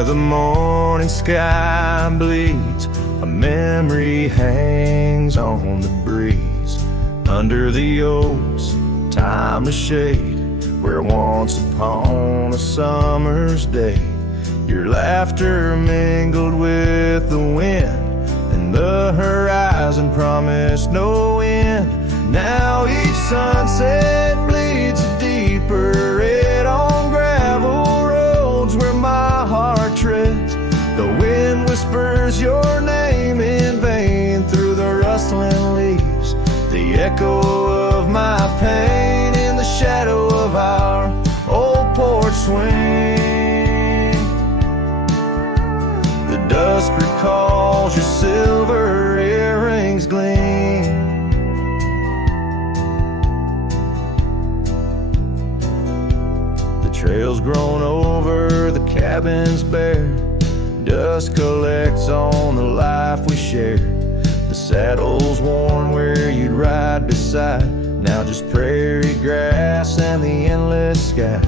where the morning sky bleeds, a memory hangs on the breeze. Under the oaks, timeless shade, where once upon a summer's day, your laughter mingled with the wind, and the horizon promised no end. Now each sunset bleeds a deeper red on gravel roads where my heart treads. The wind whispers your name in vain through the rustling leaves, the echo of my pain in the shadow of our old porch swing. The dusk recalls your silver earrings gleam. The trail's grown over, the cabin's bare. Dust collects on the life we share. The saddle's worn where you'd ride beside, now just prairie grass and the endless sky.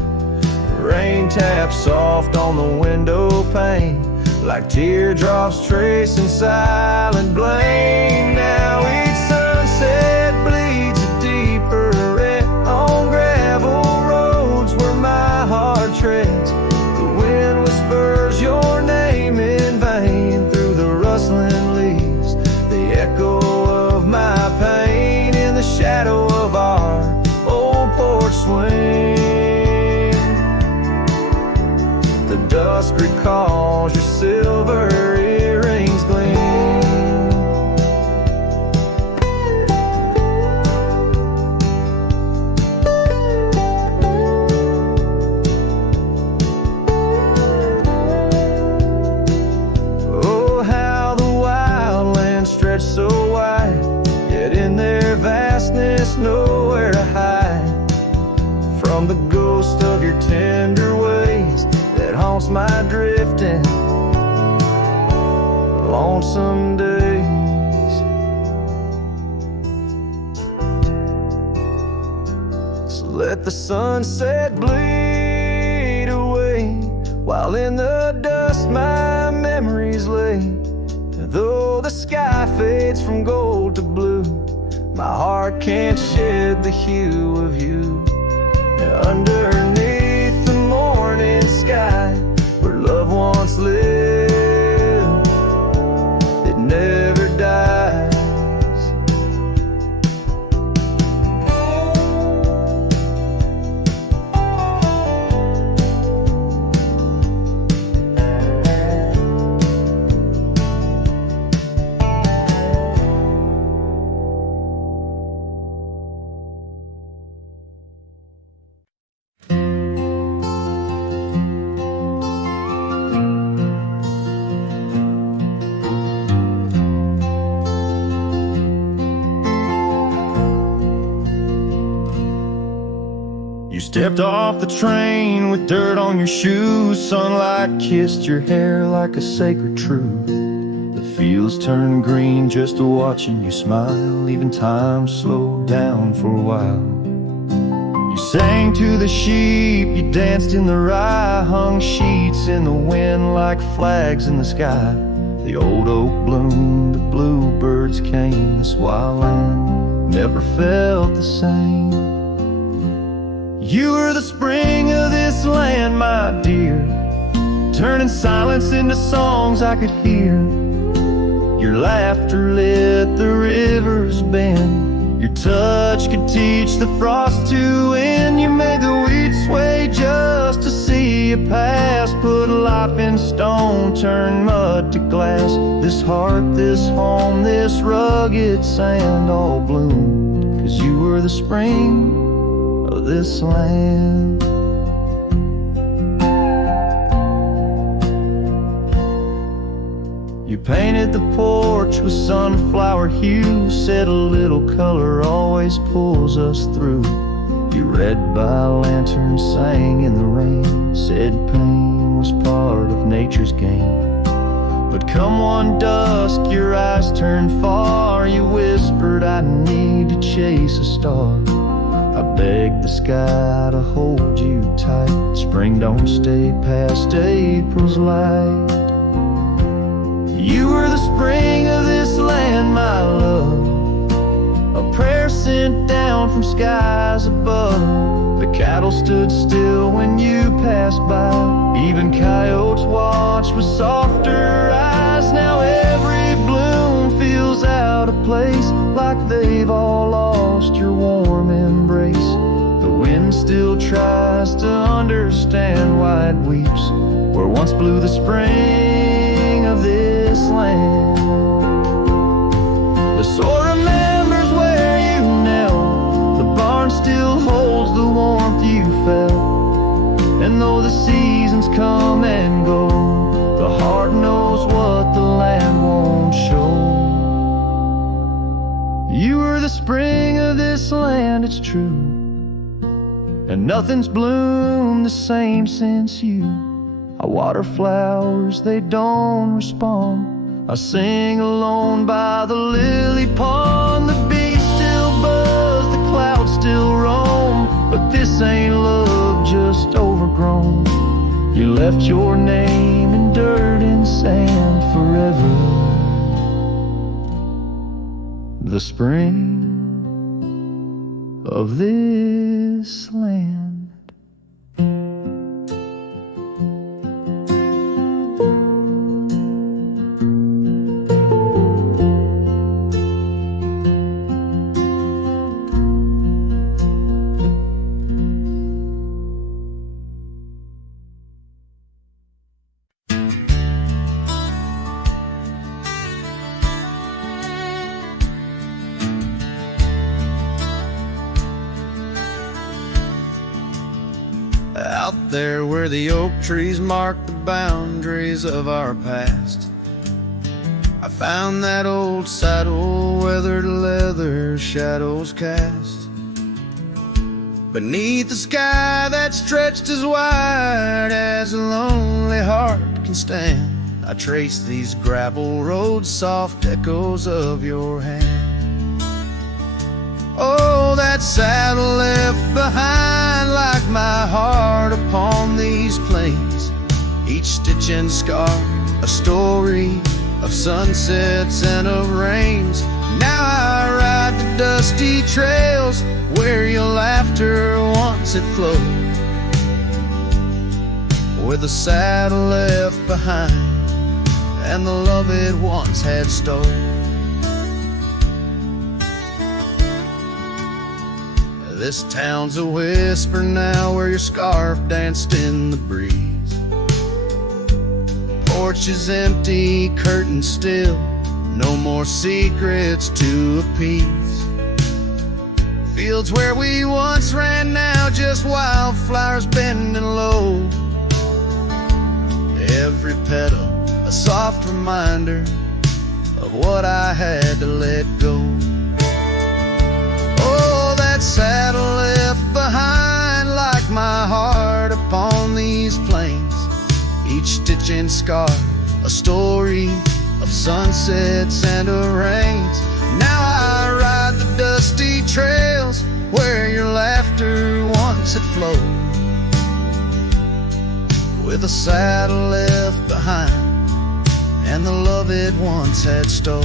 The rain taps soft on the window pane, like teardrops tracing silent blame. Now each sunset bleeds a deeper red on gravel roads where my heart treads. The wind whispers your name in vain through the rustling leaves, the echo of my pain in the shadow of our old porch swing. The dusk recalls your silver earrings gleam. Oh, how the wildlands stretch so wide, yet in their vastness nowhere to hide from the ghost of your tender ways that haunts my drifting lonesome days. So let the sunset bleed away, while in the dust my memories lay. Though the sky fades from gold to blue, my heart can't shed the hue of you. Underneath the morning sky, where love once lived, it never dies. Stepped off the train with dirt on your shoes. Sunlight kissed your hair like a sacred truth. The fields turned green just watching you smile. Even time slowed down for a while. You sang to the sheep, you danced in the rye, hung sheets in the wind like flags in the sky. The old oak bloomed, the bluebirds came. This wild land never felt the same. You were the spring of this land, my dear, turning silence into songs I could hear. Your laughter lit the river's bend. Your touch could teach the frost to end. You made the wheat sway just to see you pass. Put life in stone, turn mud to glass. This heart, this home, this rugged sand all bloomed 'cause you were the spring of this land. You painted the porch with sunflower hue, said a little color always pulls us through. You read by lanterns, sang in the rain, said pain was part of nature's game. But come one dusk, your eyes turned far. You whispered, I need to chase a star. I beg the sky to hold you tight. Spring don't stay past April's light. You were the spring of this land, my love, a prayer sent down from skies above. The cattle stood still when you passed by. Even coyotes watched with softer eyes. Now every bloom feels out of place, like they've all lost your warm embrace. The wind still tries to understand why it weeps where once blew the spring of this land. The soil remembers where you knelt. The barn still holds the warmth you felt. And though the seasons come and go, the heart knows what the land won't show. You were the spring of this land, it's true, and nothing's bloomed the same since you. I water flowers, they don't respond. I sing alone by the lily pond. The bees still buzz, the clouds still roam, but this ain't love just overgrown. You left your name in dirt and sand forever. The spring of this land. Out there where the oak trees mark the boundaries of our past, I found that old saddle, weathered leather, shadows cast. Beneath the sky that stretched as wide as a lonely heart can stand, I trace these gravel roads, soft echoes of your hand. Oh, that saddle left behind like my heart upon these plains. Each stitch and scar, a story of sunsets and of rains. Now I ride the dusty trails where your laughter once had flowed, with a saddle left behind and the love it once had stole. This town's a whisper now where your scarf danced in the breeze. Porch is empty, curtains still, no more secrets to appease. Fields where we once ran now just wildflowers bending low. Every petal a soft reminder of what I had to let go. Saddle left behind like my heart upon these plains. Each stitch and scar, a story of sunsets and of rains. Now I ride the dusty trails where your laughter once had flowed, with a saddle left behind and the love it once had stole.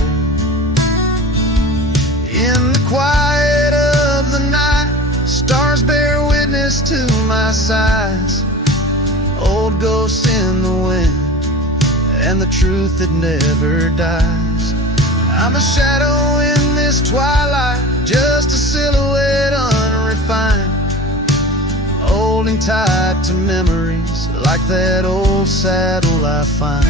In the quiet of the night, stars bear witness to my sighs. Old ghosts in the wind and the truth that never dies. I'm a shadow in this twilight, just a silhouette unrefined, holding tight to memories like that old saddle I find.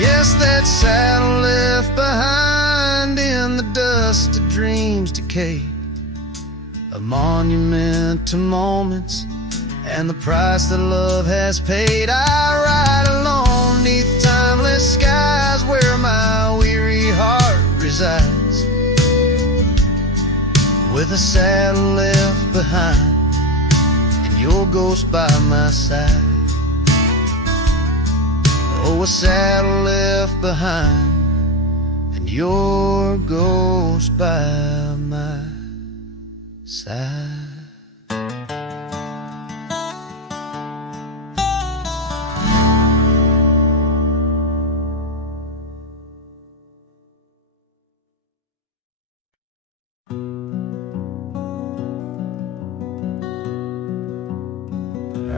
Yes, that saddle left behind in the dust of dreams decayed, a monument to moments and the price that love has paid. I ride alone neath timeless skies where my weary heart resides, with a saddle left behind your ghost by my side. Oh, a saddle left behind, and your ghost by my side.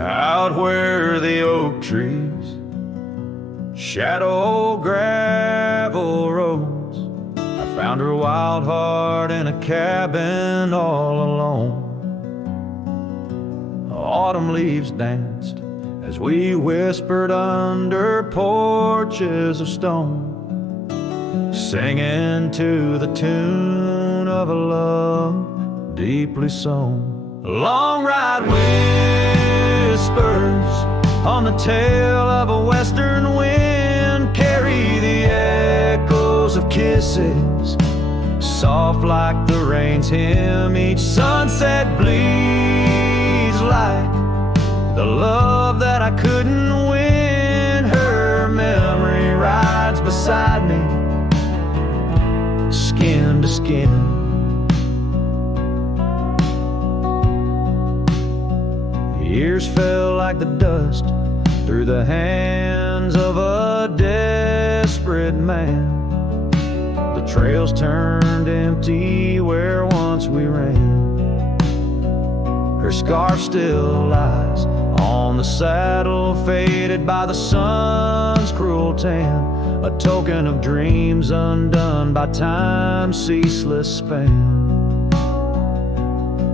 Out where the oak trees shadow gravel roads, I found her wild heart in a cabin all alone. Autumn leaves danced as we whispered under porches of stone, singing to the tune of a love deeply sown. Long ride whispers on the tail of a western wind carry the echoes of kisses, soft like the rain's hymn. Each sunset bleeds like the love that I couldn't win. Her memory rides beside me, skin to skin. Years fell like the dust through the hands of a desperate man. The trails turned empty where once we ran. Her scarf still lies on the saddle, faded by the sun's cruel tan, a token of dreams undone by time's ceaseless span.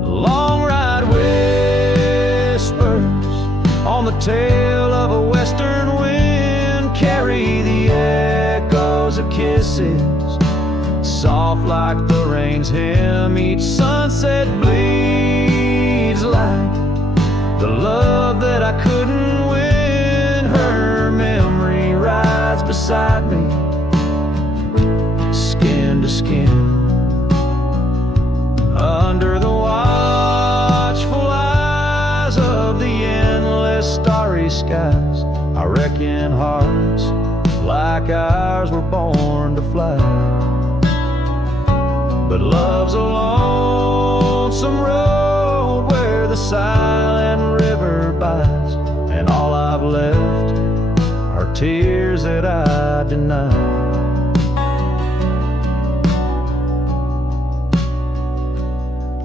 Long ride on the tail of a western wind carry the echoes of kisses, soft like the rain's hymn. Each sunset bleeds like the love that I couldn't win. Her memory rides beside me, skin to skin. Under the watchful eyes of the endless starry skies, I reckon hearts like ours were born to fly. But love's a lonesome road where the silent river bites, and all I've left are tears that I deny.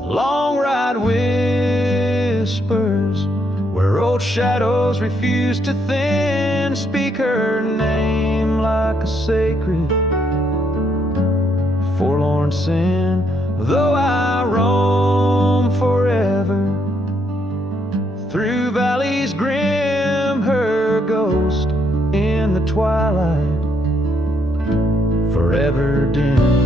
Long ride whispers where old shadows refuse to thin, speak her name like a sacred forlorn sin. Though I roam forever through valleys grim, her ghost in the twilight forever dim.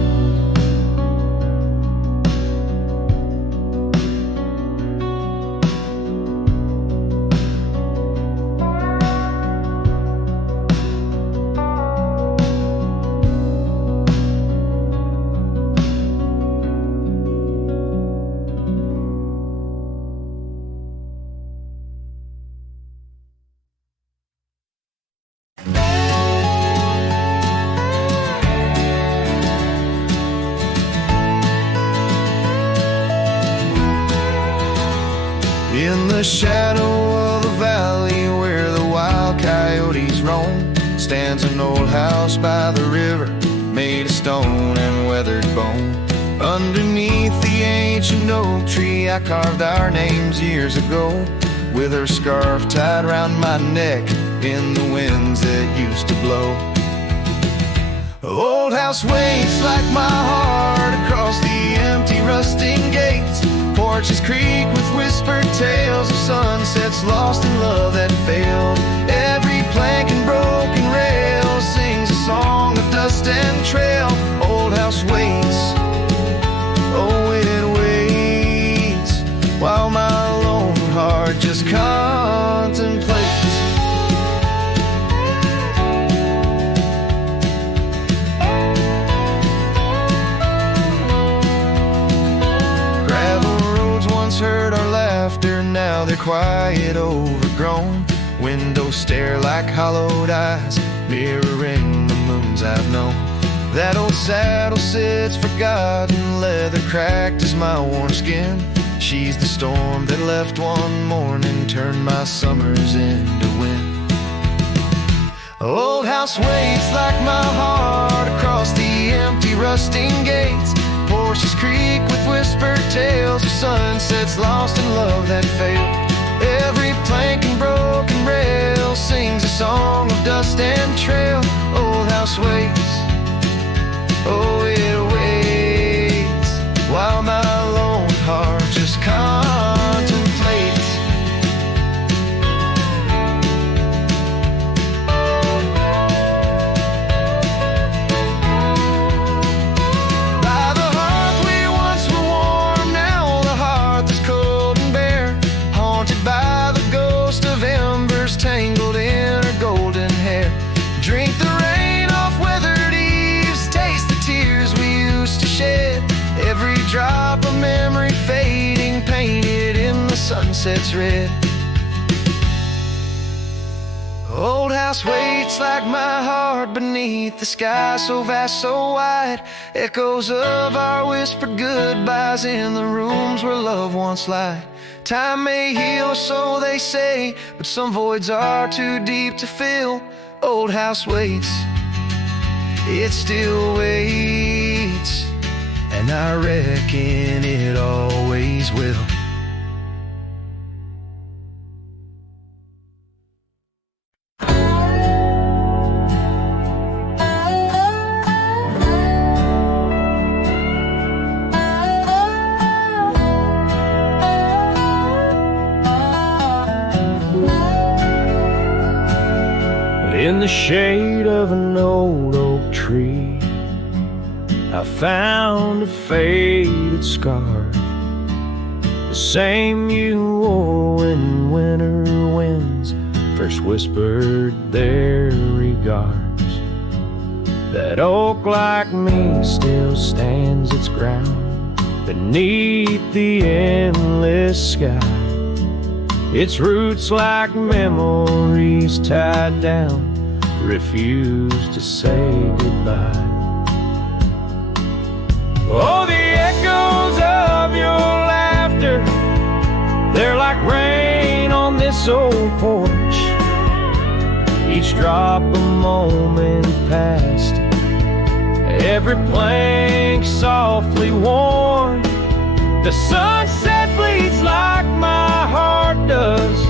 In the shadow of the valley where the wild coyotes roam stands an old house by the river, made of stone and weathered bone. Underneath the ancient oak tree I carved our names years ago, with her scarf tied round my neck in the winds that used to blow. The old house waits like my heart across the empty rusting gates. Porches creak with whispered tales of sunsets lost in love that failed. Every plank and broken rail sings a song of dust and trail. Old house waits, oh it waits, while my lone heart just contemplates. Heard our laughter, now now they're quiet, overgrown. Windows stare like hollowed eyes, mirroring the moons I've known. That old saddle sits forgotten, leather cracked as my worn skin. She's the storm that left one morning, turned my summers into wind. Old house waits like my heart across the empty rusting gates. Portia's creak with whispered tales of sunsets lost in love that failed. Every plank and broken rail sings a song of dust and trail. Old house waits, oh it waits, while my lone heart just contemplates. By the hearth we once were warm, now the hearth is cold and bare, haunted by the ghost of embers tangled in her golden hair. Drink the rain off weathered eaves, taste the tears we used to shed. Every drop of memory fading, painted in the sunset's red. Old house waits like my heart beneath the sky so vast, so wide. Echoes of our whispered goodbyes in the rooms where love once lied. Time may heal, or so they say, but some voids are too deep to fill. Old house waits, it still waits, and I reckon it always will. In the shade of an old oak tree, I found a faded scar, the same you wore when winter winds first whispered their regards. That oak like me still stands its ground beneath the endless sky, its roots like memories tied down, refuse to say goodbye. Oh, the echoes of your laughter, they're like rain on this old porch. Each drop a moment past, every plank softly worn. The sunset bleeds like my heart does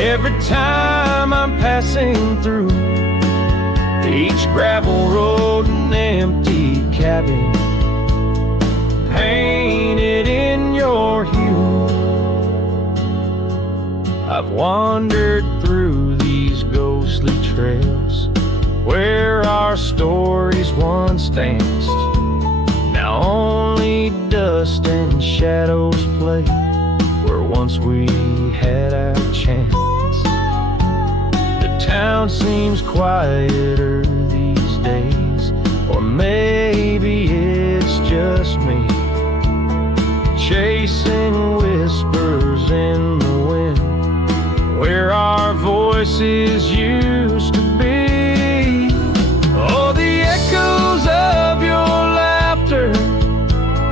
every time I'm passing through. Each gravel road and empty cabin painted in your hue. I've wandered through these ghostly trails where our stories once danced. Now only dust and shadows play where once we had our chance. The town seems quieter these days, or maybe it's just me, chasing whispers in the wind where our voices used to be. Oh, the echoes of your laughter,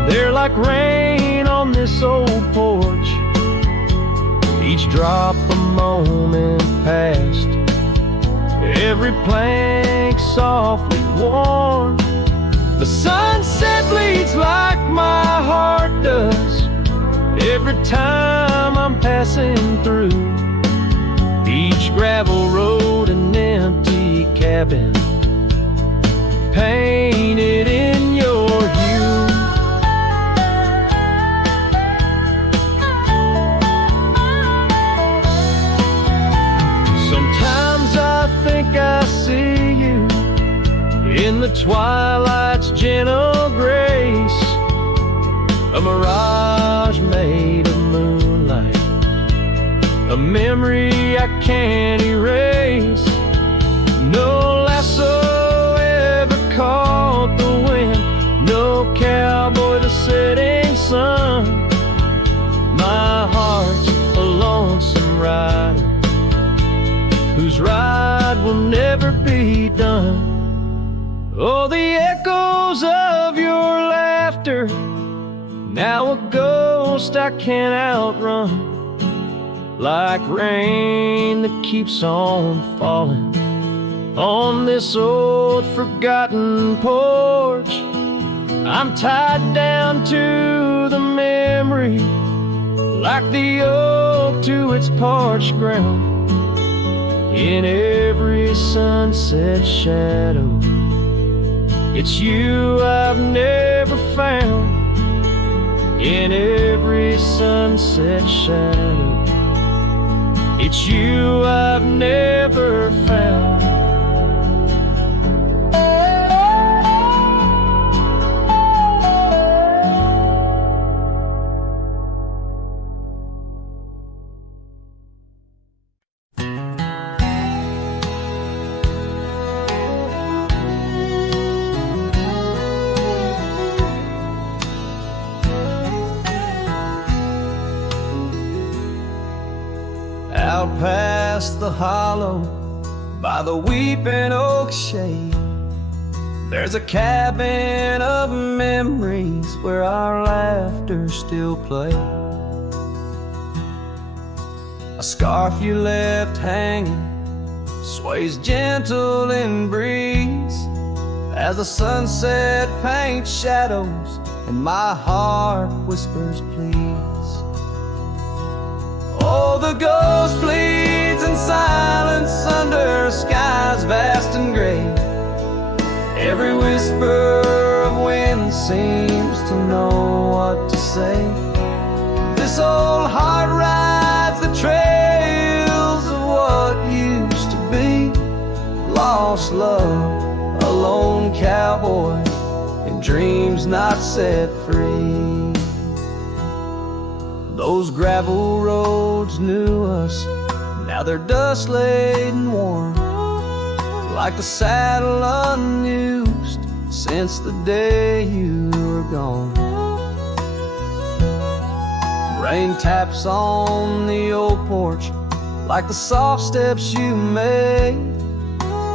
they're like rain on this old porch. Each drop a moment past, every plank softly worn. The sunset bleeds like my heart does every time I'm passing through. Each gravel road and empty cabin painted in your hue. Sometimes I think I see you in the twilight's gentle grace, a mirage made of moonlight, a memory I can't erase. No lasso ever caught the wind, no cowboy the setting sun. My heart's alone Oh, the echoes of your laughter, now a ghost I can't outrun. Like rain that keeps on falling on this old forgotten porch. I'm tied down to the memory, like the oak to its parched ground. In every sunset shadow, it's you I've never found. In every sunset shadow, it's you I've never found. Out past the hollow, by the weeping oak shade, there's a cabin of memories where our laughter still plays. A scarf you left hanging sways gentle in breeze as the sunset paints shadows and my heart whispers please. Oh, the ghost bleeds in silence under skies vast and gray. Every whisper of wind seems to know what to say. This old heart rides the trails of what used to be. Lost love, a lone cowboy, and dreams not set free. Those gravel roads knew us, now they're dust laden warm, like the saddle unused since the day you were gone. Rain taps on the old porch like the soft steps you made,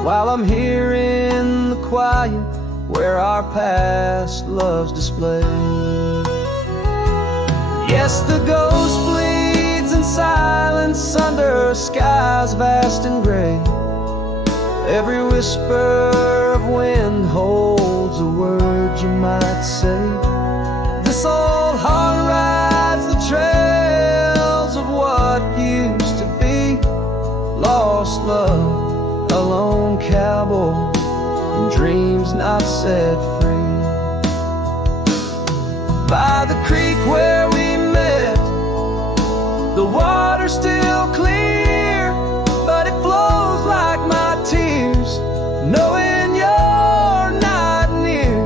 while I'm here in the quiet where our past love's displayed. Yes, the ghost bleeds in silence under skies vast and gray. Every whisper of wind holds a word you might say. This old heart rides the trails of what used to be. Lost love, a lone cowboy, and dreams not set free. By the creek where we met, the water's still clear, but it flows like my tears, knowing you're not near.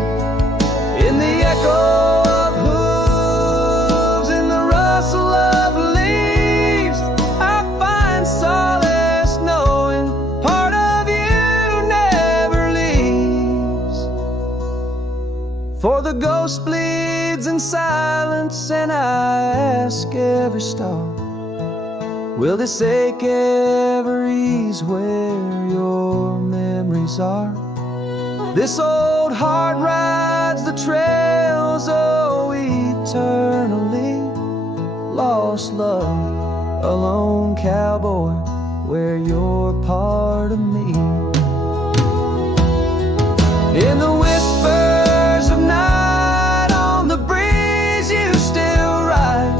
In the echo of hooves, in the rustle of leaves, I find solace knowing part of you never leaves. For the ghost bleeds in silence, and I ask every star, will this ache ever ease where your memories are? This old heart rides the trails, oh, eternally. Lost love, a lone cowboy, where you're part of me. In the whispers of night, on the breeze you still ride.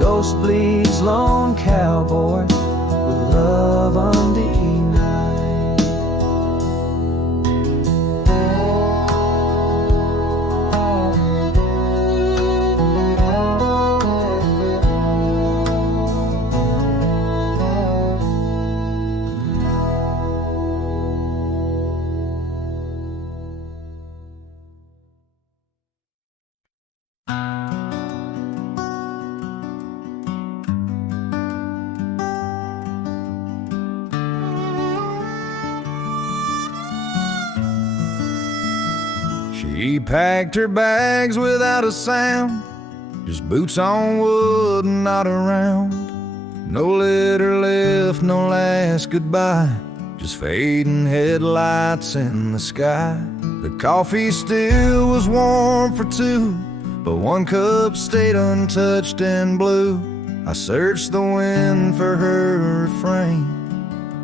Ghost bleeds, lone cowboy, with love undenied. She packed her bags without a sound, just boots on wood and not around. No letter left, no last goodbye, just just fading headlights in the sky. The coffee still was warm for two, but one cup stayed untouched and blue. I searched the wind for her refrain,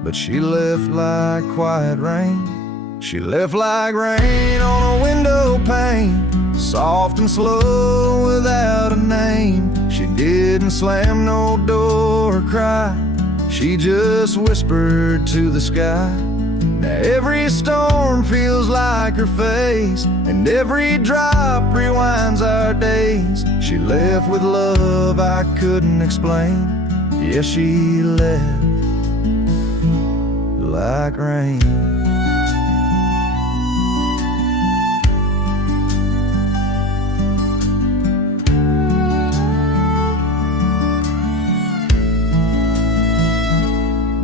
but she left like quiet rain. She left like rain on a window pane, soft and slow without a name. She didn't slam no door or cry, she just whispered to the sky. Now every storm feels like her face, and every drop rewinds our days. She left with love I couldn't explain. Yeah, she left like rain.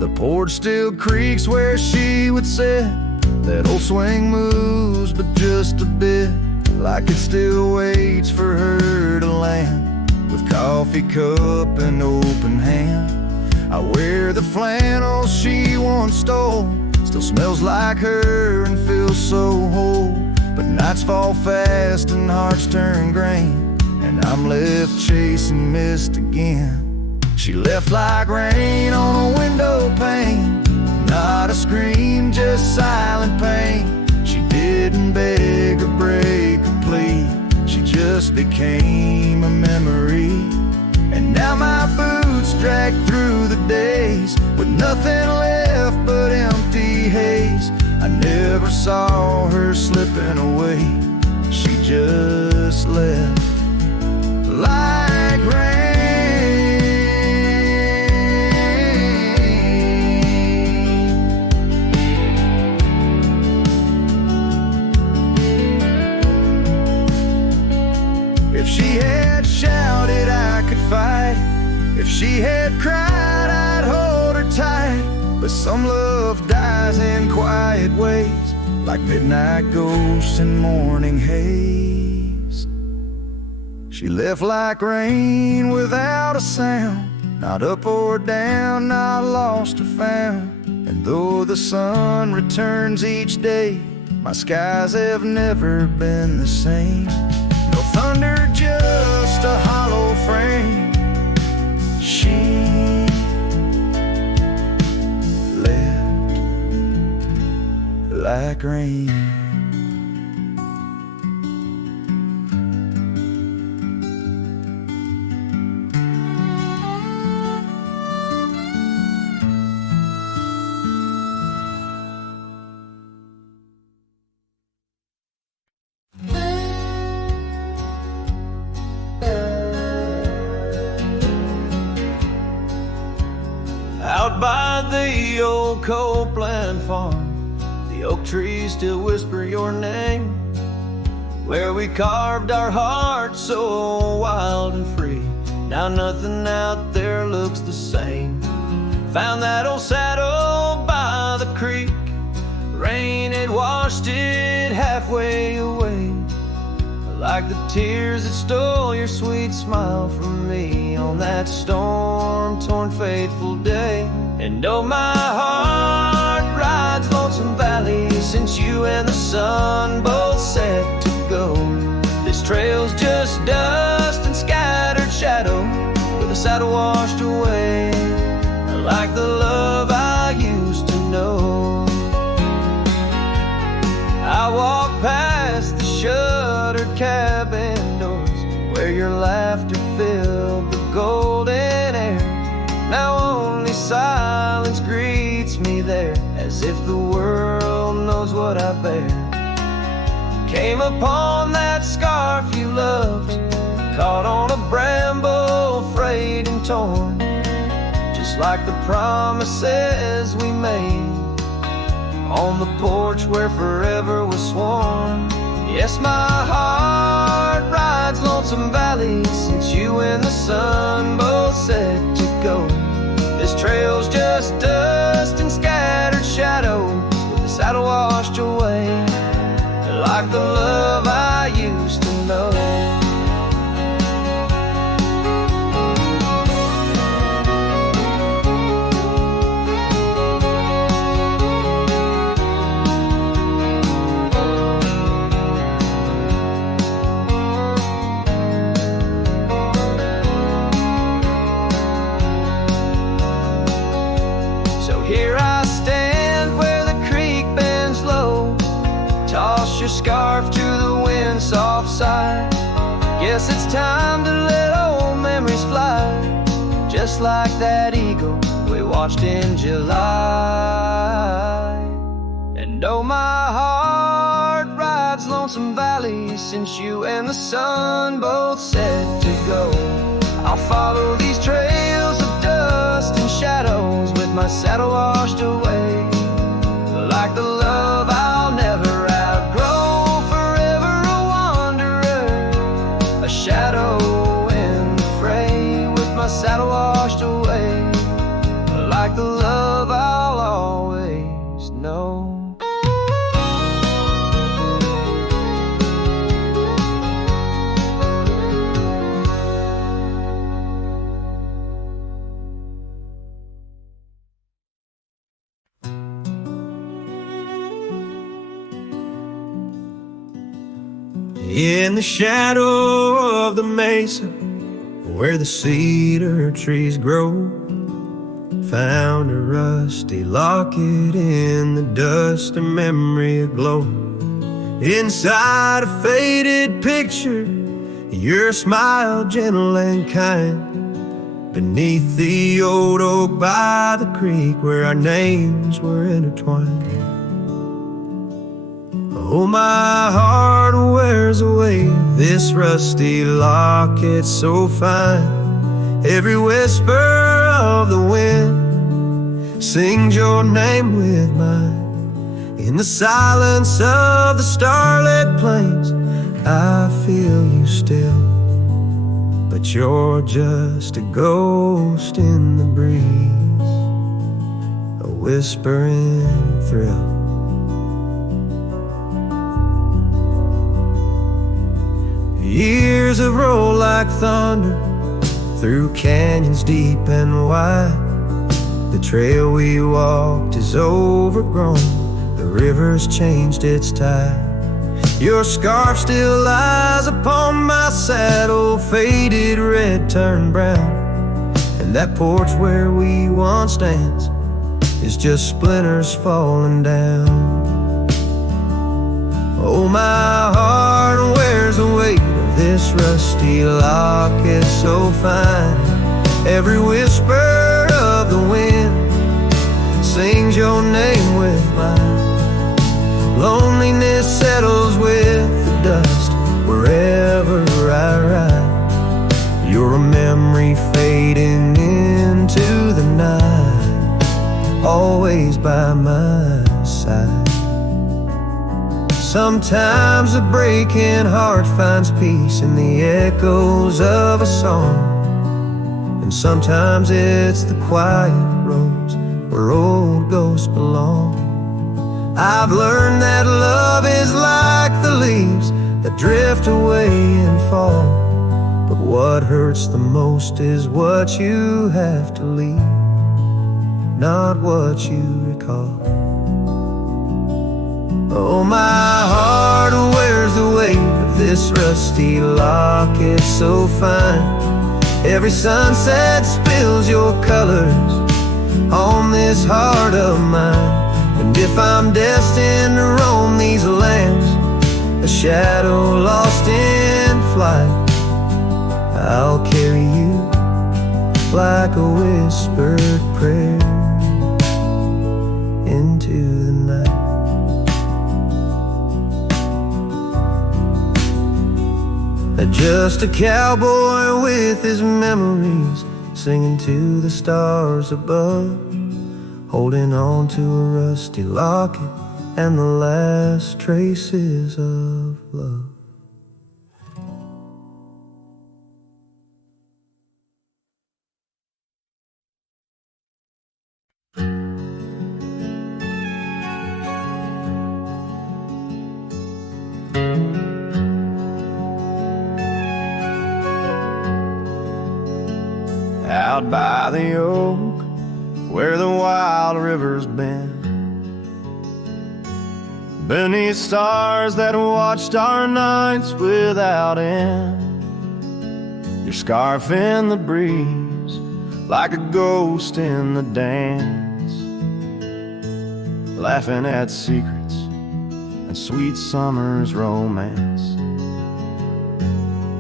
The porch still creaks where she would sit. That old swing moves, but just a bit, like it still waits for her to land. With coffee cup and open hand, I wear the flannel she once stole. Still smells like her and feels so whole. But nights fall fast and hearts turn grain, and I'm left chasing mist again. She left like rain on a window pane, not a scream, just silent pain. She didn't beg or break or plead, she just became a memory. And now my boots drag through the days, with nothing left but empty haze. I never saw her slipping away, she just left like rain. If she had shouted, I could fight. If she had cried, I'd hold her tight. But some love dies in quiet ways, like midnight ghosts in morning haze. She left like rain without a sound, not up or down, not lost or found. And though the sun returns each day, my skies have never been the same. No thunder, just a hollow frame. She left like rain. Out by the old Copeland farm, the oak trees still whisper your name. Where we carved our hearts so wild and free, now nothing out there looks the same. Found that old saddle by the creek, rain had washed it halfway away. Like the tears that stole your sweet smile from me on that storm-torn fateful day. And oh, my heart rides lonesome valley since you and the sun both set to go. This trail's just dust and scattered shadow, with the saddle washed away, like the love I used to know. I walk past the shuttered cabin doors, where your laughter filled the golden air. Now only silence greets me there, as if the world knows what I bear. Came upon that scarf you loved, caught on a bramble, frayed and torn, just like the promises we made on the porch where forever was sworn. Yes, my heart rides lonesome valley since you and the sun both set to go. This trail's just dust and scattered shadow, with the saddle washed away, like the love I used to know. your scarf to the wind's soft side. Guess it's time to let old memories fly, just like that eagle we watched in July. And oh, my heart rides lonesome valleys since you and the sun both said to go. I'll follow these trails of dust and shadows with my saddle washed away, like the love I'll never outgrow, forever a wanderer, a shadow in the fray, with my saddle washed away, like the love I'll always know. In the shadow of the mesa, where the cedar trees grow, found a rusty locket in the dust, a memory aglow. Inside a faded picture, your smile gentle and kind, beneath the old oak by the creek where our names were intertwined. Oh, my heart wears away this rusty locket so fine. Every whisper of the wind sings your name with mine. In the silence of the starlit plains, I feel you still, but you're just a ghost in the breeze, a whispering thrill. Years have rolled like thunder through canyons deep and wide. The trail we walked is overgrown, the river's changed its tide. Your scarf still lies upon my saddle, faded red turned brown, and that porch where we once danced is just splinters falling down. Oh, my heart wears the weight of this rusty locket so fine. Every whisper of the wind sings your name with mine. Loneliness settles with the dust wherever I ride. You're a memory fading into the night, always by my side. Sometimes a breaking heart finds peace in the echoes of a song, and sometimes it's the quiet roads where old ghosts belong. I've learned that love is like the leaves that drift away and fall, but what hurts the most is what you have to leave, not what you recall. Oh, my heart wears the weight of this rusty locket so fine. Every sunset spills your colors on this heart of mine. And if I'm destined to roam these lands, a shadow lost in flight, I'll carry you like a whispered prayer into the night. Just a cowboy with his memories, singing to the stars above, holding on to a rusty locket and the last traces of love. Out by the oak, where the wild river's been, beneath stars that watched our nights without end, your scarf in the breeze, like a ghost in the dance, laughing at secrets and sweet summer's romance.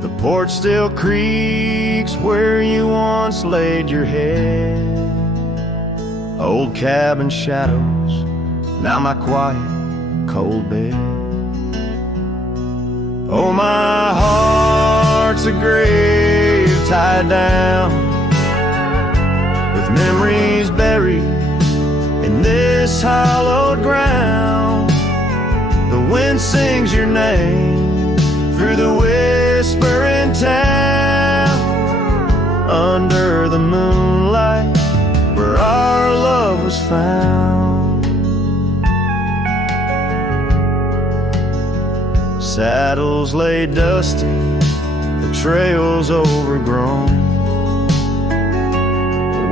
The porch still creaks where you once laid your head. Old cabin shadows, now my quiet, cold bed. Oh, my heart's a grave tied down with memories buried in this hallowed ground. The wind sings your name through the whispering town, under the moonlight where our love was found. Saddles lay dusty, the trails overgrown,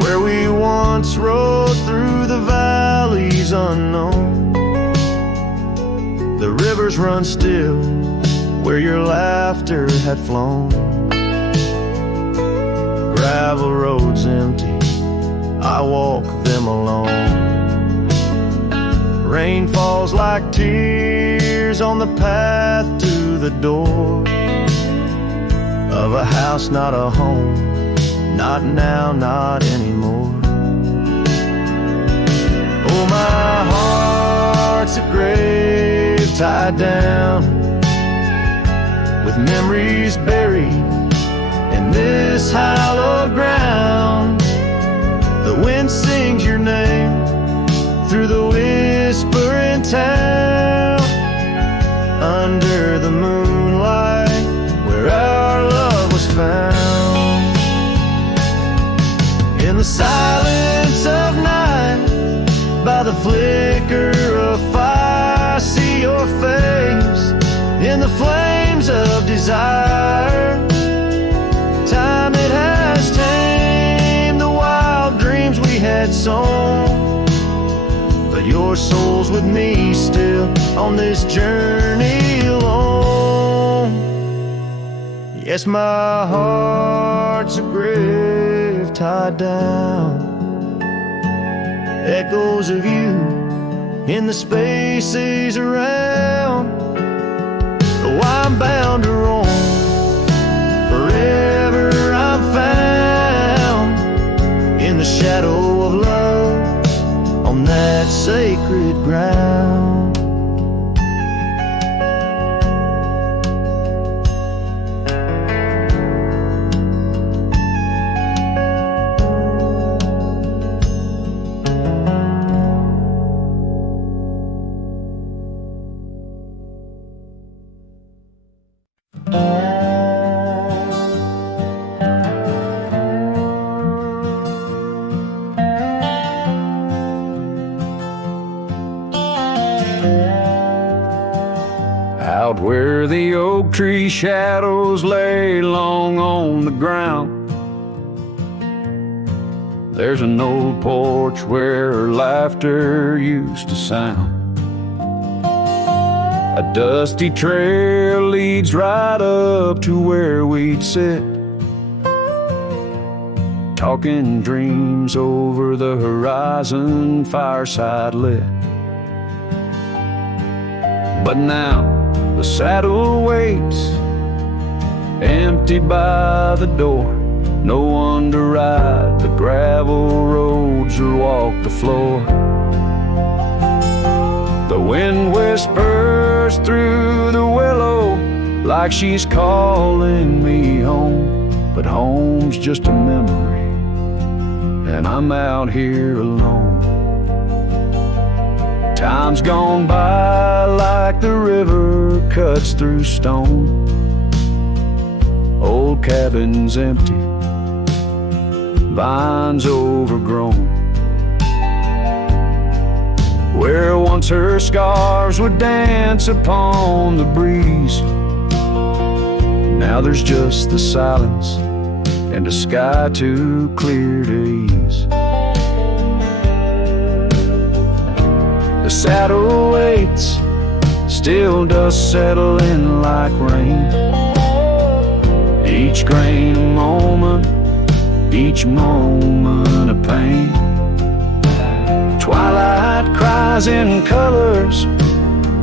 where we once rode through the valleys unknown. The rivers run still where your laughter had flown. Gravel roads empty, I walk them alone. Rain falls like tears on the path to the door of a house, not a home, not now, not anymore. Oh, my heart's a grave tied down with memories buried in this hallowed ground. The wind sings your name through the whispering town, under the moonlight where our love was found. In the silence of night, by the flicker of fire, I see your face in the flames of desire. Time it has tamed the wild dreams we had sown, but your soul's with me still on this journey alone. Yes, my heart's a grave tied down, echoes of you in the spaces around. Though I'm bound to roam, forever I'm found in the shadow of love on that sacred ground. Out where the oak tree shadows lay long on the ground, there's an old porch where laughter used to sound. A dusty trail leads right up to where we'd sit, talking dreams over the horizon, fireside lit. But now the saddle waits, empty by the door. No one to ride the gravel roads or walk the floor. The wind whispers through the willow like she's calling me home, but home's just a memory, and I'm out here alone. Time's gone by like the river cuts through stone. Old cabin's empty, vines overgrown. Where once her scarves would dance upon the breeze, now there's just the silence and a sky too clear to ease. The saddle waits, still dust settle in like rain. Each grain a moment, each moment a pain. Twilight cries in colors,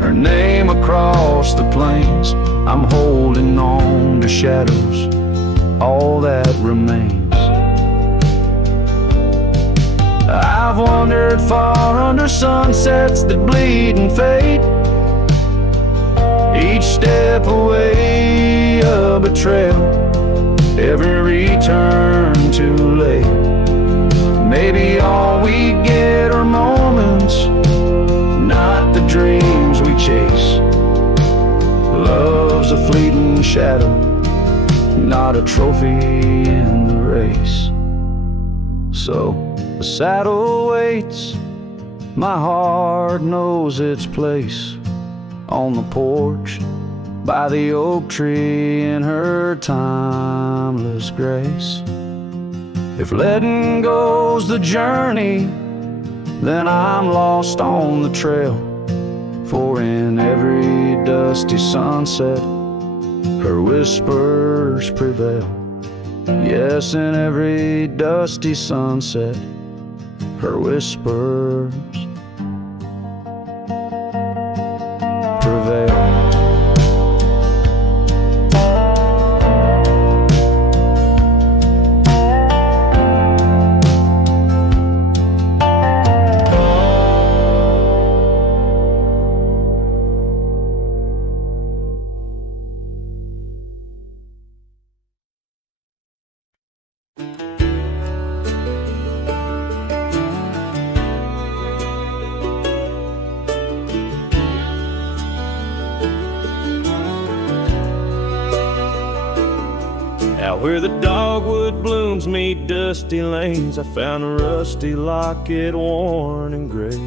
her their name across the plains. I'm holding on to shadows, all that remains. I've wandered far under sunsets that bleed and fade, each step away a betrayal, every return too late. Maybe all we get are moments, not the dreams we chase. Love's a fleeting shadow, not a trophy in the race. So the saddle waits, my heart knows its place on the porch by the oak tree in her timeless grace. If letting go's the journey, then I'm lost on the trail. For in every dusty sunset, her whispers prevail. Yes, in every dusty sunset, her whispers prevail. Out where the dogwood blooms meet dusty lanes, I found a rusty locket worn and gray.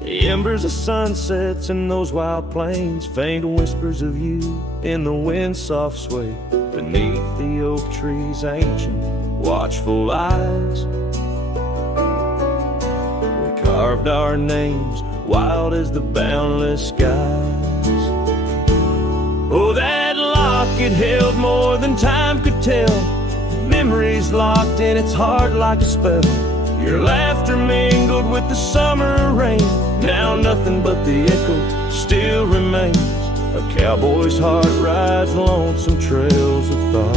The embers of sunsets in those wild plains, faint whispers of you in the wind's soft sway. Beneath the oak tree's ancient, watchful eyes, we carved our names, wild as the boundless skies. Oh, that locket held more than time could tell, memories locked in its heart like a spell. Your laughter mingled with the summer rain, now nothing but the echo still remains. A cowboy's heart rides lonesome trails of thought,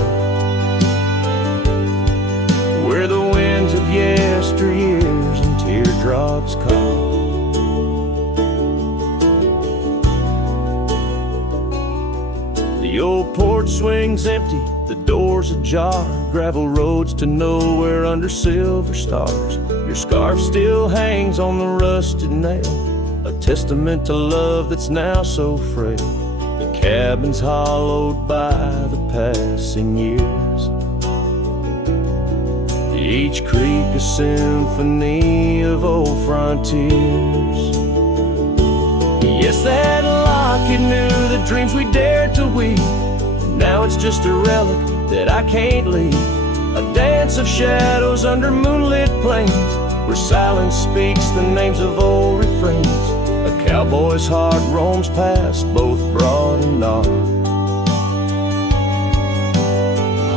where the winds of yesteryears and teardrops caught. The old porch swings empty, the doors ajar, gravel roads to nowhere under silver stars. Your scarf still hangs on the rusted nail, a testament to love that's now so frail. The cabin's hollowed by the passing years, each creek a symphony of old frontiers. Yes, that locket knew the dreams we dared to weave, and now it's just a relic that I can't leave. A dance of shadows under moonlit plains, where silence speaks the names of old refrains. A cowboy's heart roams past both broad and dark,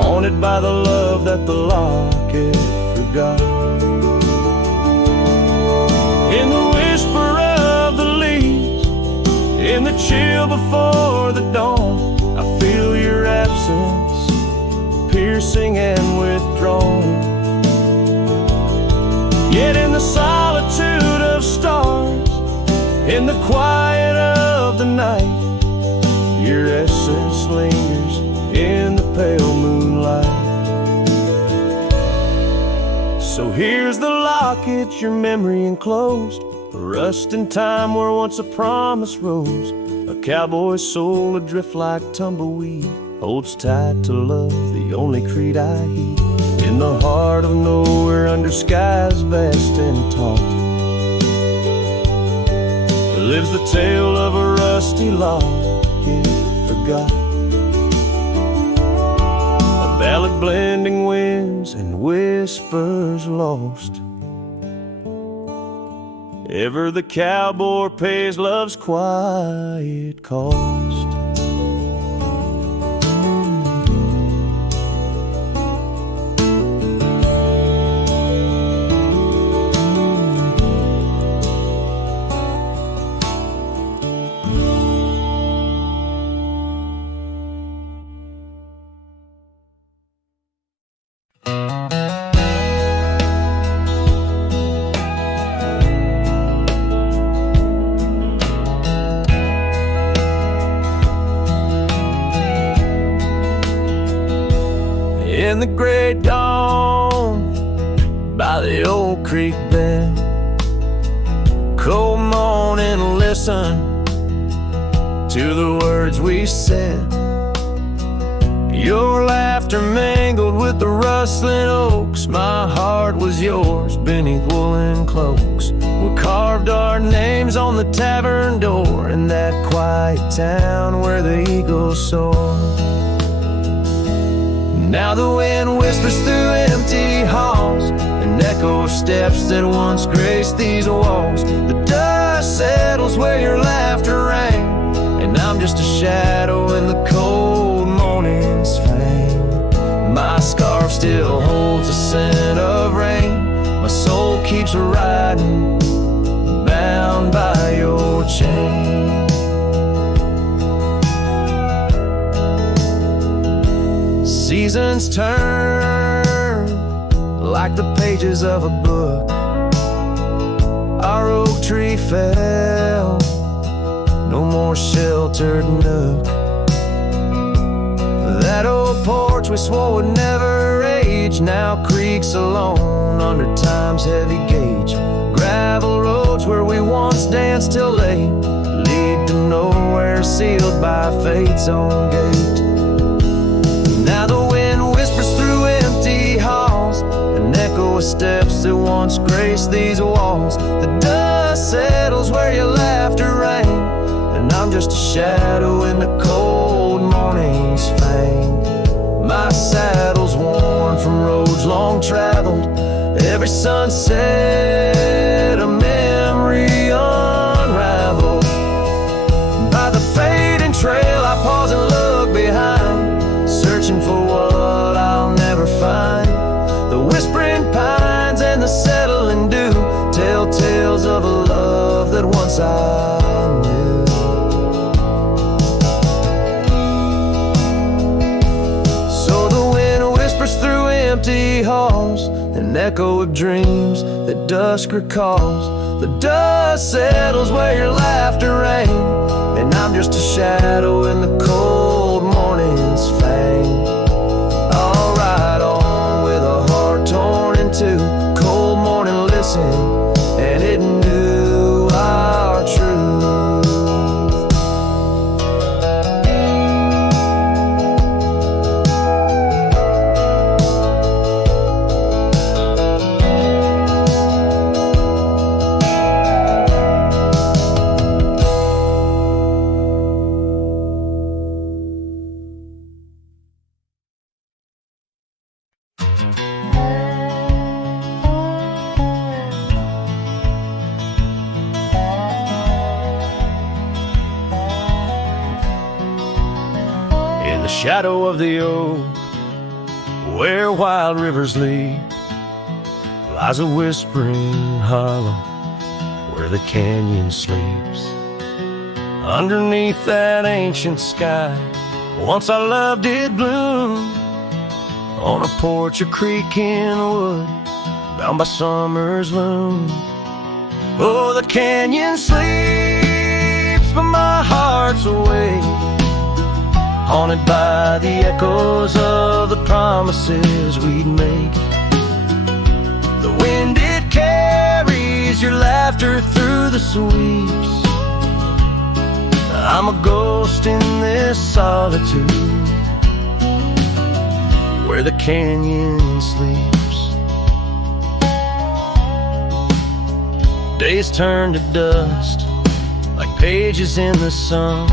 haunted by the love that the locket forgot. In the whisper of the leaves, in the chill before the dawn, I feel your absence, piercing and withdrawn. Yet in the solitude of stars, in the quiet of the night, your essence lingers in the pale moonlight. So here's the locket, your memory enclosed, a rust in time where once a promise rose. A cowboy's soul adrift like tumbleweed, holds tight to love, the only creed I heed. In the heart of nowhere under skies vast and tall, lives the tale of a rusty locket forgot. A ballad blending winds and whispers lost. Ever the cowboy pays love's quiet cost. in the great dawn by the old creek bed. Cold morning, listen to the words we said. Your laughter mingled with the rustling oaks. My heart was yours beneath woolen cloaks. We carved our names on the tavern door in that quiet town where the eagles soar. Now the wind whispers through empty halls, an echo of steps that once graced these walls. The dust settles where your laughter rang, and I'm just a shadow in the cold morning's fame. My scarf still holds the scent of rain. My soul keeps riding, bound by your chain. Seasons turn like the pages of a book. Our oak tree fell, no more sheltered nook. That old porch we swore would never age now creaks alone under time's heavy gauge. Gravel roads where we once danced till late lead to nowhere, sealed by fate's own gate. Now the wind whispers through empty halls, an echo of steps that once graced these walls. The dust settles where your laughter rang, and I'm just a shadow in the cold morning's fang. My saddle's worn from roads long traveled, every sunset a memory unraveled. By the fading trail I pause and look behind, searching for what I'll never find. The whispering pines and the settling dew tell tales of a love that once I knew. So the wind whispers through empty halls, an echo of dreams that dusk recalls. The dust settles where your laughter rang, and I'm just a shadow in the cold morning's fang. I'll ride on with a heart torn in two. Cold morning listened, and it knew our truth. Shadow of the oak, where wild rivers lead, lies a whispering hollow where the canyon sleeps. Underneath that ancient sky, once our love did bloom, on a porch of creaking wood, bound by summer's loom. Oh, the canyon sleeps, but my heart's awake, haunted by the echoes of the promises we'd make. The wind, it carries your laughter through the sweeps. I'm a ghost in this solitude, where the canyon sleeps. Days turn to dust, like pages in the sun.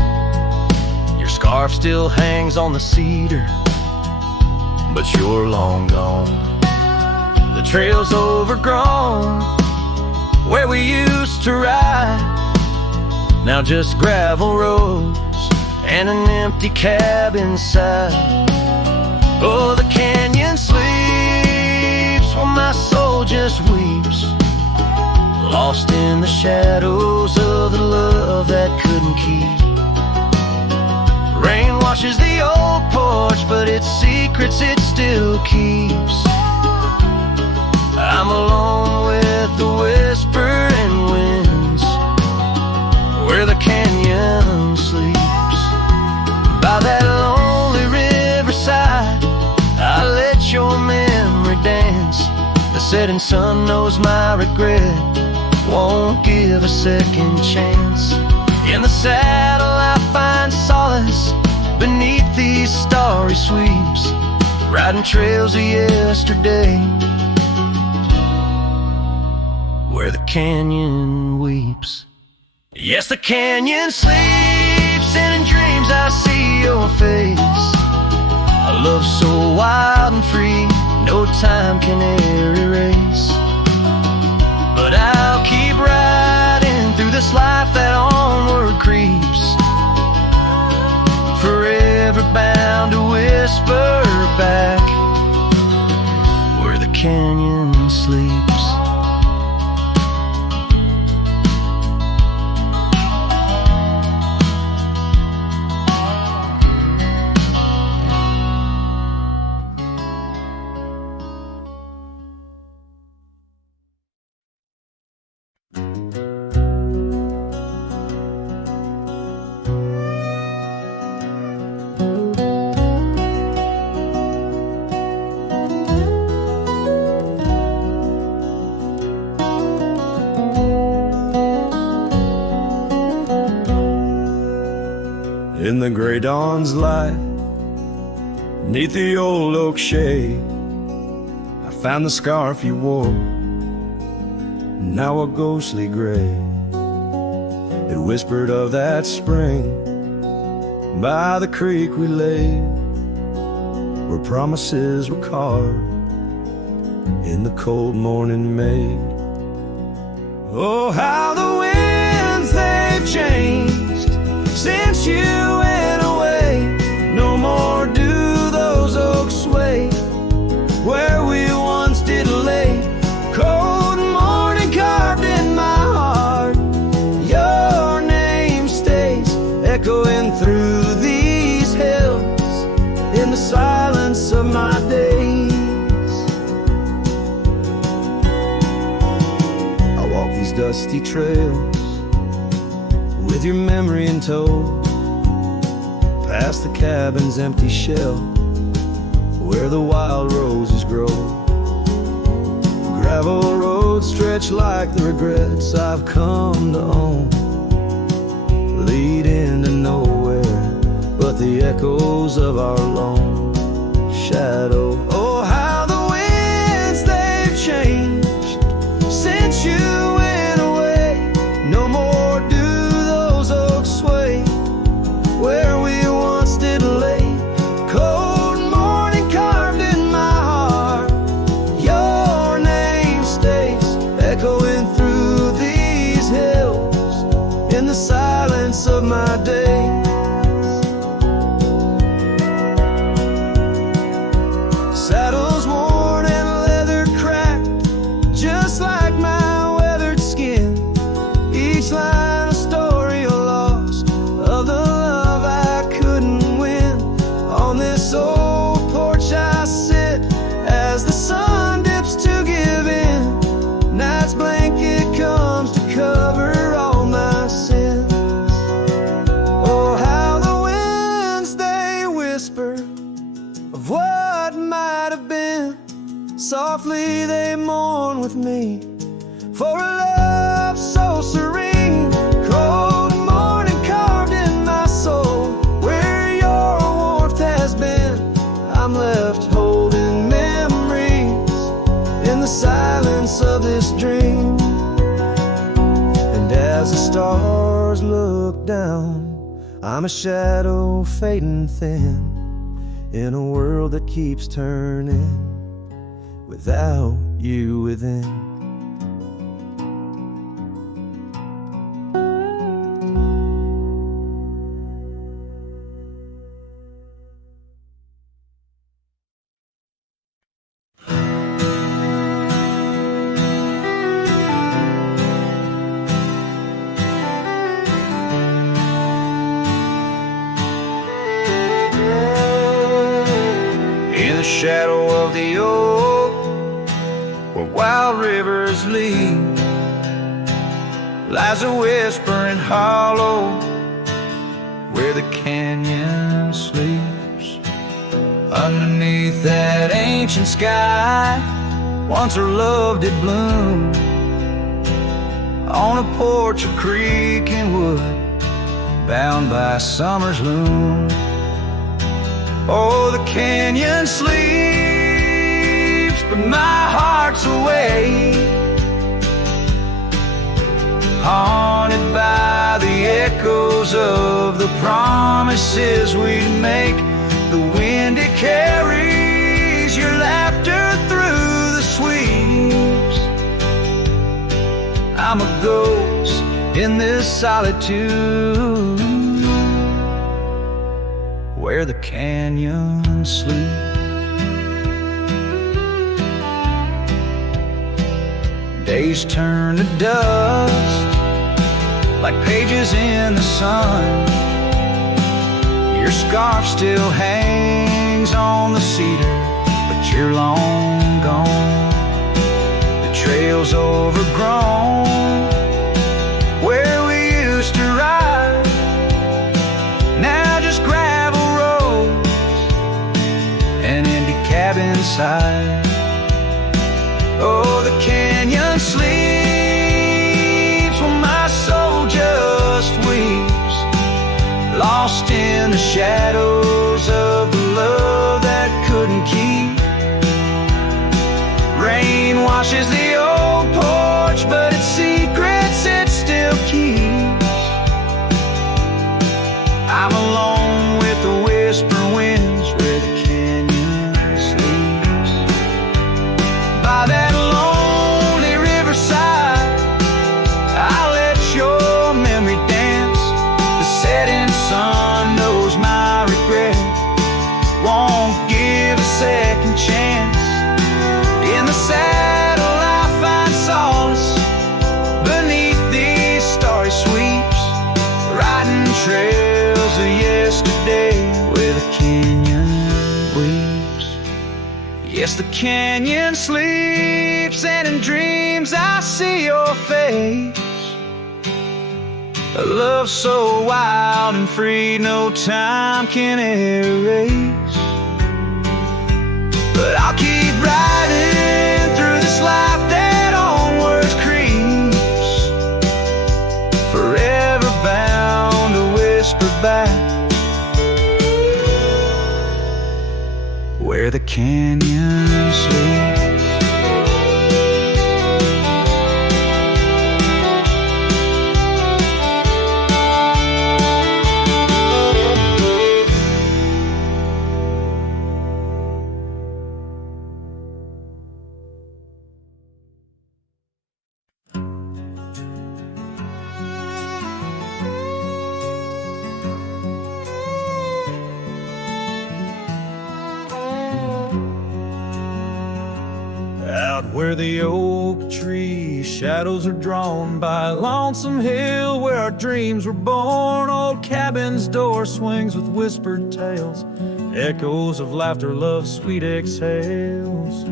Your scarf still hangs on the cedar, but you're long gone. The trail's overgrown, where we used to ride, now just gravel roads and an empty cab inside. Oh, the canyon sleeps while my soul just weeps, lost in the shadows of the love that couldn't keep. Rain washes the old porch, but its secrets it still keeps. I'm alone with the whispering winds, where the canyon sleeps. By that lonely riverside, I let setting sun knows my regret won't give a second chance. In the saddle I find solace beneath these starry sweeps, riding trails of yesterday where the canyon weeps. Yes, the canyon sleeps, and in dreams I see your face. A love so wild and free, no time can e'er erase. But I'll keep riding through this life that onward creeps, forever bound to whisper back where the canyon sleeps. In the gray dawn's light, neath the old oak shade, I found the scarf you wore, now a ghostly gray. It whispered of that spring by the creek we lay, where promises were carved in the cold morning made. Oh, how the winds they've changed since you went away. No more do those oaks sway where we once did lay. Cold morning carved in my heart, your name stays echoing through these hills in the silence of my days. I walk these dusty trails with your memory in tow, past the cabin's empty shell where the wild roses grow. Gravel roads stretch like the regrets I've come to own, lead into nowhere but the echoes of our lone shadow. Oh, how the winds they've changed since you went away. No more do those oaks sway where we once did lay. Cold morning carved in my heart, your name stays echoing through these hills in the silence of my days. Saddles worn and leather cracked, just like my weathered skin. Each line a story of loss, of the love I couldn't win. On this old porch I sit as the sun dips to give in. Night's blanket comes to cover all my sins. Oh, how the winds they whisper of what might have been. Softly they mourn with me for a love so serene. Cold morning carved in my soul where your warmth has been. I'm left holding memories in the silence of this dream. And as the stars look down, I'm a shadow fading thin in a world that keeps turning without you within. In the shadow of the oak, where wild rivers lead, lies a whispering hollow where the canyon sleeps. Underneath that ancient sky, once her love did bloom on a porch, a creek and wood, bound by summer's loom. Oh, the canyon sleeps, but my heart's awake, haunted by the echoes of the promises we'd make. The wind, it carries your laughter through the sweeps. I'm a ghost in this solitude where the canyon sleeps. Days turn to dust like pages in the sun. Your scarf still hangs on the cedar, but you're long gone. The trail's overgrown where we used to ride, now just gravel roads and empty cabin side. Oh, the canyon sleeps when my soul just weeps, lost in the shadows of the love that couldn't keep. Rain washes the old porch, but its secrets it still keeps. I'm alone with the whisper winds where the canyon sleeps. By that lonely riverside, I let your memory dance. The setting sun knows my regret, won't give a second chance. In the saddle I find solace beneath these starry sweeps, riding trails of yesterday where the canyon weeps. Yes, the canyon sleeps, and in dreams I see your face. A love so wild and free, no time can erase. But I'll keep riding through this life that onwards creeps, forever bound to whisper back where the canyon sleeps. Out where the oak tree shadows are drawn by a lonesome hill where our dreams were born, old cabin's door swings with whispered tales, echoes of laughter, love's sweet exhales.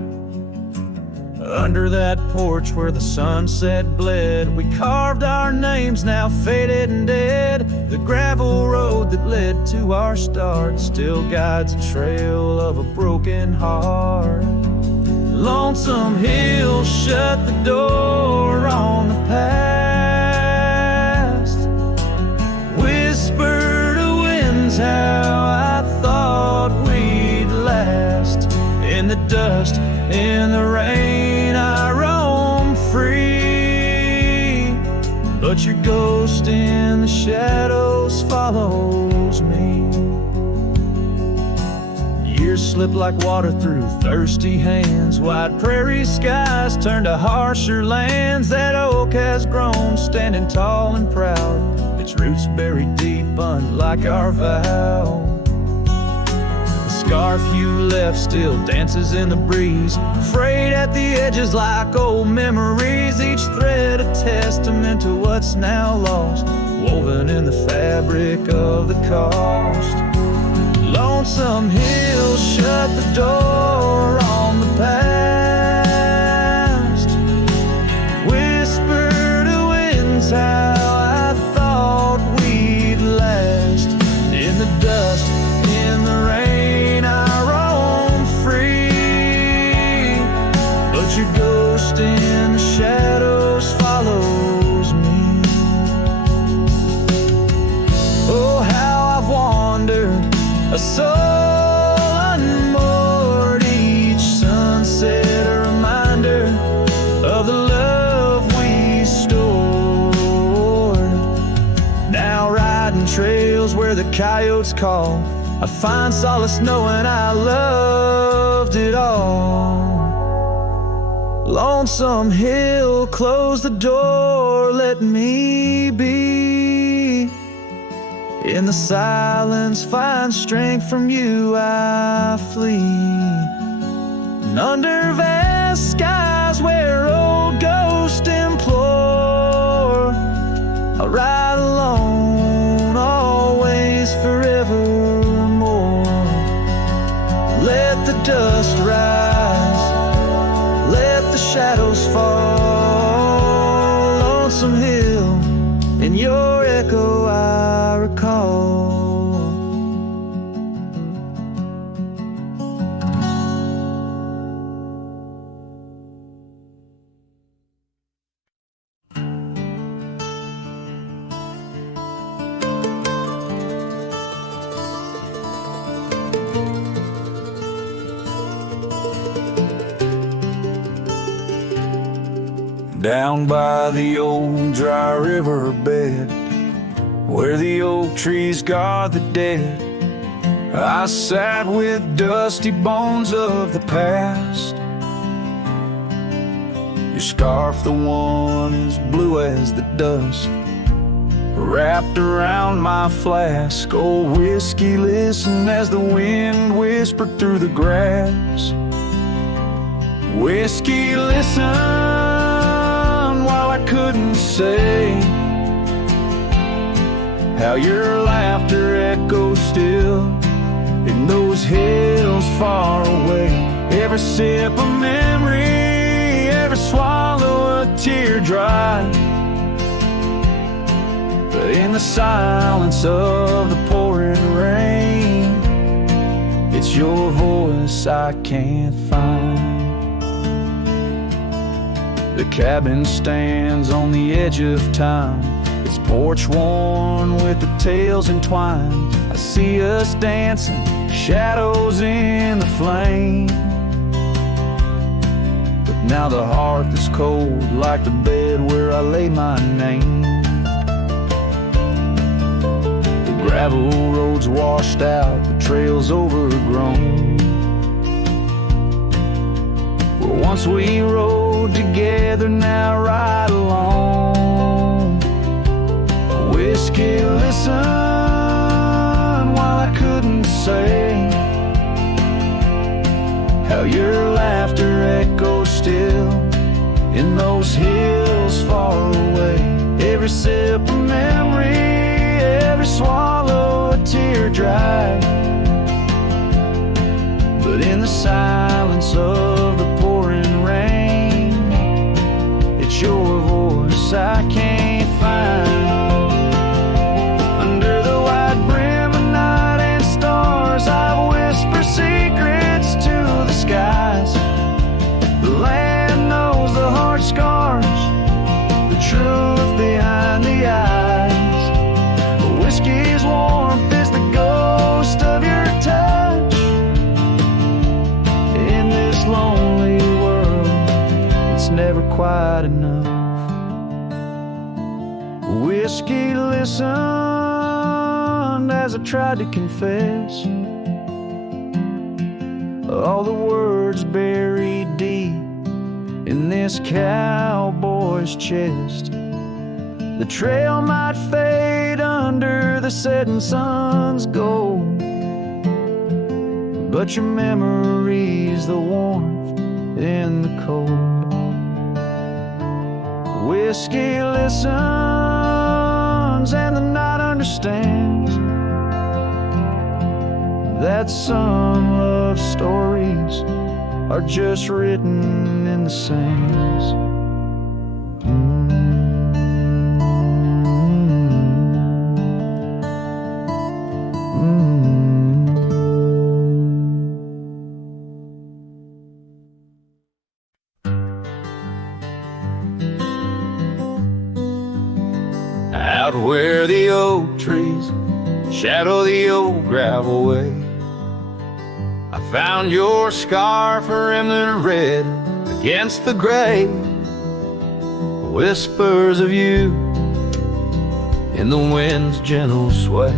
Under that porch where the sunset bled, we carved our names, now faded and dead. The gravel road that led to our start still guides a trail of a broken heart. Lonesome hills shut the door on the past, whisper to winds how I thought we'd last. In the dust, in the rain, I roam free, but your ghost in the shadows follows me. Years slip like water through thirsty hands, wide prairie skies turn to harsher lands. That oak has grown, standing tall and proud, its roots buried deep, unlike our vow. The scarf you left still dances in the breeze, frayed at the edges like old memories, each thread a testament to what's now lost, woven in the fabric of the cost. Lonesome hills shut the door on the past, whisper to winds how I thought we'd last. In the dust, in the rain, I roam free, but your a soul unmoored, each sunset a reminder of the love we stored. Now riding trails where the coyotes call, I find solace knowing I loved it all. Lonesome hill, close the door, let me be. In the silence, find strength from you, I flee. And under vast skies where old ghosts implore, I'll ride alone, always, forevermore. Let the dust rise, let the shadows fall. Lonesome hill, in your echo I recall. Down by the old dry river bed, where the oak trees guard the dead, I sat with dusty bones of the past. Your scarf, the one as blue as the dust, wrapped around my flask. Old whiskey, listen as the wind whispered through the grass. Whiskey, listen while I couldn't say how your laughter echoes still in those hills far away. Every sip of memory, every swallow a tear dry. But in the silence of the pouring rain, it's your voice I can't find. The cabin stands on the edge of time, its porch worn with the tales entwined. I see us dancing, shadows in the flame. But now the hearth is cold like the bed where I lay my name. The gravel roads washed out, the trails overgrown. Where once we rode together, now ride alone. Whiskey, listen while I couldn't say how your laughter echoes still in those hills far away. Every sip of memory, every swallow a tear dry. But in the silence of the pouring rain, it's your voice I can't find. Under the white brim of night and stars, I whisper secrets to the skies. The land knows the heart scars, the truth behind the eyes. Whiskey's warmth is the ghost of your touch. In this lonely world, it's never quite enough. Whiskey listened as I tried to confess all the words buried deep in this cowboy's chest. The trail might fade under the setting sun's gold, but your memory's the warmth in the cold. Whiskey listens and the night understands that some love stories are just written in the sands. Out where the oak trees shadow the old gravel way. I found your scarf remnant red against the gray. Whispers of you in the wind's gentle sway.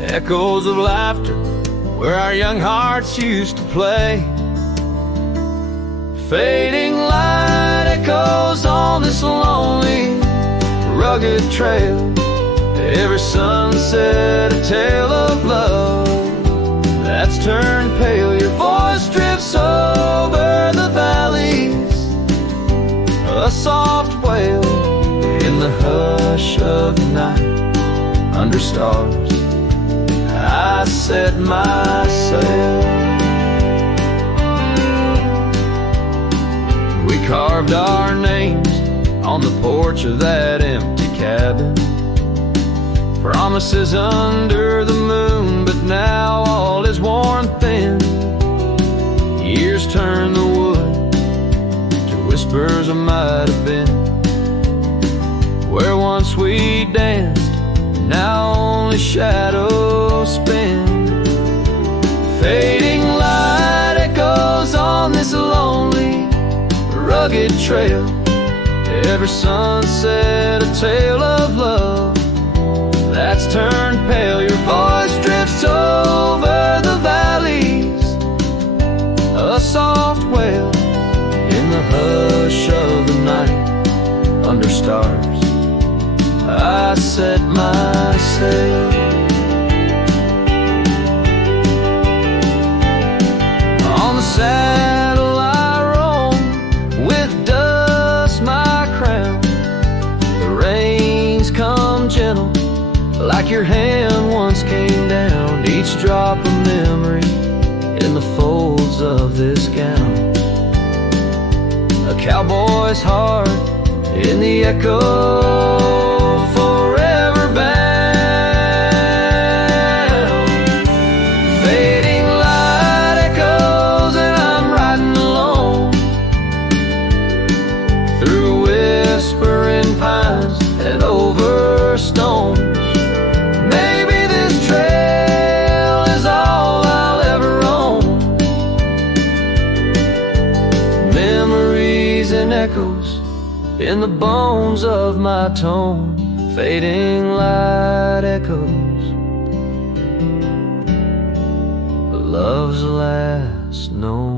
Echoes of laughter where our young hearts used to play. Fading light echoes on this lonely, rugged trail. Every sunset a tale of love that's turned pale. Your voice drifts over the valleys, a soft wail in the hush of the night. Under stars I set my sail. We carved our names on the porch of that empty cabin. Promises under the moon, but now all is worn thin. Years turn the wood to whispers of might have been. Where once we danced, now only shadows spin. Fading light echoes on this lonely, rugged trail. Every sunset a tale of love that's turned pale. Your voice drifts over the valleys, a soft wail in the hush of the night. Under stars I set my sail. On the saddle I roam, with dust my crown. The reins come gentle, like your hand once came down. Each drop a memory in the folds of this gown. A cowboy's heart in the echo, forever bound. Fading light echoes and I'm riding alone through whispering pines and over stones. Maybe this trail is all I'll ever own. Memories and echoes in the bones of my tone. Fading light echoes, but love's last known.